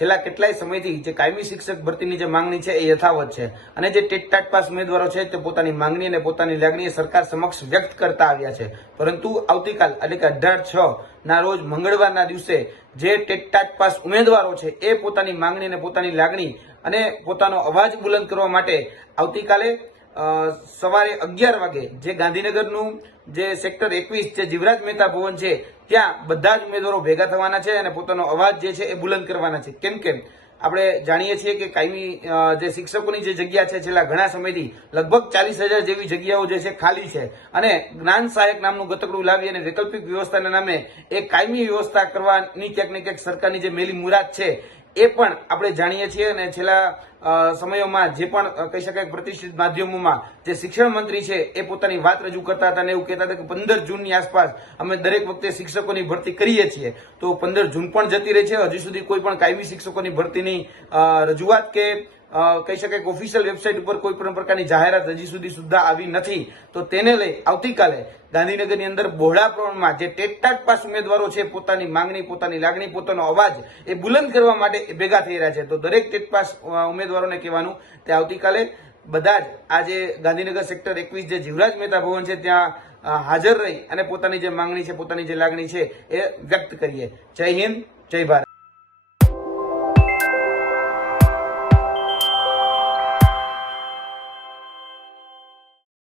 છેલ્લા કેટલાય સમયથી જે કાયમી શિક્ષક ભરતીની જે માંગણી છે એ યથાવત છે અને જે ટેટ ટાટ પાસ ઉમેદવારો છે તે પોતાની માંગણી અને પોતાની લાગણી સરકાર સમક્ષ વ્યક્ત કરતા આવ્યા છે, પરંતુ આવતીકાલ એટલે કે 18/6 ના રોજ મંગળવારના દિવસે જે ટેટ ટાટ પાસ ઉમેદવારો છે એ પોતાની માંગણી અને પોતાની લાગણી અને પોતાનો અવાજ બુલંદ કરવા માટે આવતીકાલે સવારે 11 વાગે જે ગાંધીનગરનું જે સેક્ટર 21 જે જીવરાજ મહેતા ભવન છે ત્યાં બધા જ ઉમેદવારો ભેગા થવાના છે અને પોતાનો અવાજ જે છે એ બુલંદ કરવાના છે। કેમ કે આપણે જાણીએ છીએ કે કાયમી જે શિક્ષકોની જે જગ્યા છે છેલ્લા ઘણા સમયથી લગભગ 40,000 જેવી જગ્યાઓ જે છે ખાલી છે અને જ્ઞાન સહાયક નામનું ગતકડું લાવી અને વૈકલ્પિક વ્યવસ્થાના નામે એક કાયમી વ્યવસ્થા કરવાની ક્યાંક ને ક્યાંક સરકારની જે મેલી મુરાદ છે એ પણ આપણે જાણીએ છીએ અને છેલ્લા સમયોમાં જે પણ કહી શકાય પ્રતિષ્ઠિત માધ્યમોમાં જે શિક્ષણ મંત્રી છે એ પોતાની વાત રજૂ કરતા હતા અને એવું કહેતા હતા કે 15 જૂનની આસપાસ અમે દરેક વખતે શિક્ષકોની ભરતી કરીએ છીએ, તો 15 જૂન પણ જતી રહી છે, હજી સુધી કોઈ પણ કાયમી શિક્ષકોની ભરતીની રજૂઆત કે કહી શકાય કે ઓફિશિયલ વેબસાઇટ ઉપર કોઈ પણ પ્રકારની જાહેરાત હજી સુધી સુદ્ધા આવી નથી। તો તેને લઈ આવતીકાલે ગાંધીનગરની અંદર બહોળા પ્રમાણમાં જે ટેટ ટાટ પાસ ઉમેદવારો છે પોતાની માંગણી, પોતાની લાગણી, પોતાનો અવાજ એ બુલંદ કરવા માટે ભેગા થઈ રહ્યા છે। તો દરેક ટેટ પાસ ઉમેદવારોને કહેવાનું તે આવતીકાલે બધા જ આજે ગાંધીનગર સેક્ટર 21 જે જીવરાજ મહેતા ભવન છે ત્યાં હાજર રહી અને પોતાની જે માંગણી છે, પોતાની જે લાગણી છે એ વ્યક્ત કરીએ। જય હિન્દ, જય ભારત।